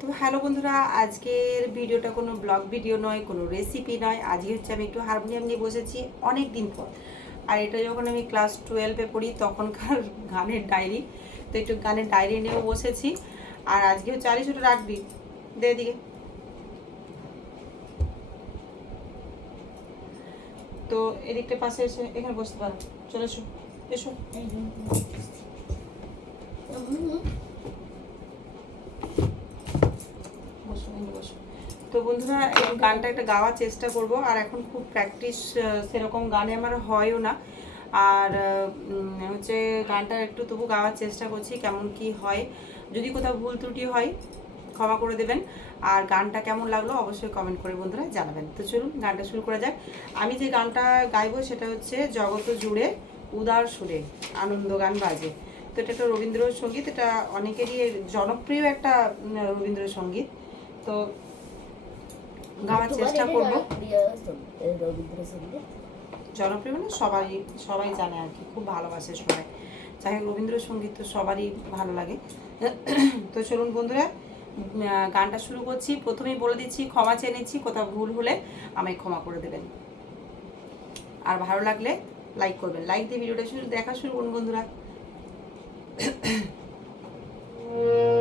তো হ্যালো বন্ধুরা, আজকের ভিডিওটা কোনো ব্লগ ভিডিও নয়, কোনো রেসিপি নয়। আজকে হচ্ছে আমি একটু হারমোনিয়াম নিয়ে বসেছি অনেক দিন পর। আর এটা যখন আমি ক্লাস টুয়েলভে পড়ি, তখনকার গানের ডায়েরি তো একটু গানের ডায়েরি নিয়েও বসেছি। আর আজকে হচ্ছে আড়াইশো রাখবি। দে দিকে তো এদিকটা পাশে এসে এখানে বসতে পারো। চলে এসো। এসো। তো বন্ধুরা, এই গানটা একটা গাওয়ার চেষ্টা করব, আর এখন খুব প্র্যাকটিস সেরকম গানে আমার হয়ও না। আর হচ্ছে গানটা একটু তবু গাওয়ার চেষ্টা করছি, কেমন কি হয়। যদি কোথাও ভুল ত্রুটি হয়, ক্ষমা করে দেবেন। আর গানটা কেমন লাগল, অবশ্যই কমেন্ট করে বন্ধুরা জানাবেন। তো চলুন, গানটা শুরু করা যাক। আমি যে গানটা গাইবো, সেটা হচ্ছে জগত জুড়ে, উদার সুরে, আনন্দ গান বাজে। তো এটা একটা রবীন্দ্রসঙ্গীত এটা অনেকেরই জনপ্রিয় একটা রবীন্দ্রসঙ্গীত। তো গাওয়ার চেষ্টা করব। জনপ্রিয় মানে সবাই সবাই জানে আর কি খুব ভালোবাসে সবাই। যাই হোক রবীন্দ্রসঙ্গীত তো সবারই ভালো লাগে। তো চলুন বন্ধুরা গানটা শুরু করছি। প্রথমেই বলে দিচ্ছি ক্ষমা চেয়ে নিচ্ছি কোথাও ভুল হলে আমায় ক্ষমা করে দেবেন। আর ভালো লাগলে লাইক করবেন। লাইক দিয়ে ভিডিওটা শুরু দেখা শুরু করুন বন্ধুরা। Thank you.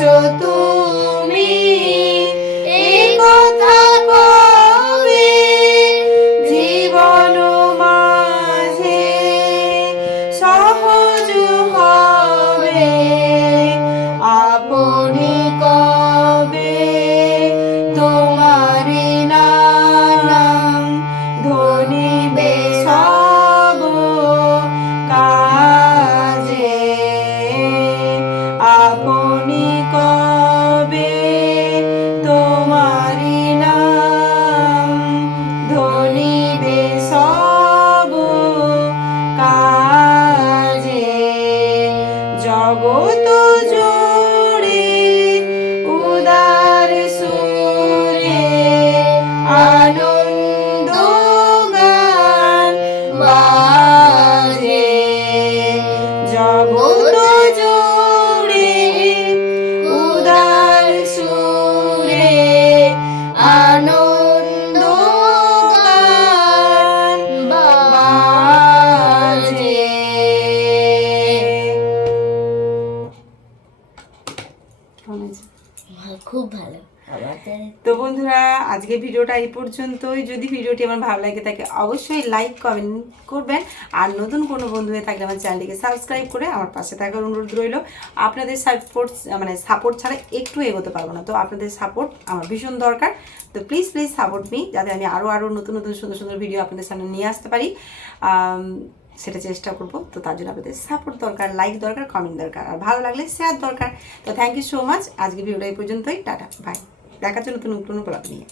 রয়েছ আজকে ভিডিওটা এই পর্যন্তই। যদি ভিডিওটি আমার ভালো লাগে থাকে, অবশ্যই লাইক কমেন্ট করবেন। আর নতুন কোনো বন্ধু হয়ে থাকলে আমার চ্যানেলটিকে সাবস্ক্রাইব করে আমার পাশে থাকার অনুরোধ রইল। আপনাদের সাপোর্ট মানে সাপোর্ট ছাড়া একটু এগোতে পারব না। তো আপনাদের সাপোর্ট আমার ভীষণ দরকার। তো প্লিজ প্লিজ সাপোর্ট মি যাতে আমি আরও আরও নতুন নতুন, সুন্দর সুন্দর ভিডিও আপনাদের সামনে নিয়ে আসতে পারি। সেটা চেষ্টা করব। তো তার জন্য আপনাদের সাপোর্ট দরকার লাইক দরকার কমেন্ট দরকার। আর ভালো লাগলে শেয়ার দরকার। তো থ্যাংক ইউ সো মাচ আজকে ভিডিওটা এই পর্যন্তই। টাটা বাই দেখা হচ্ছে নতুন নতুন ব্লগ নিয়ে।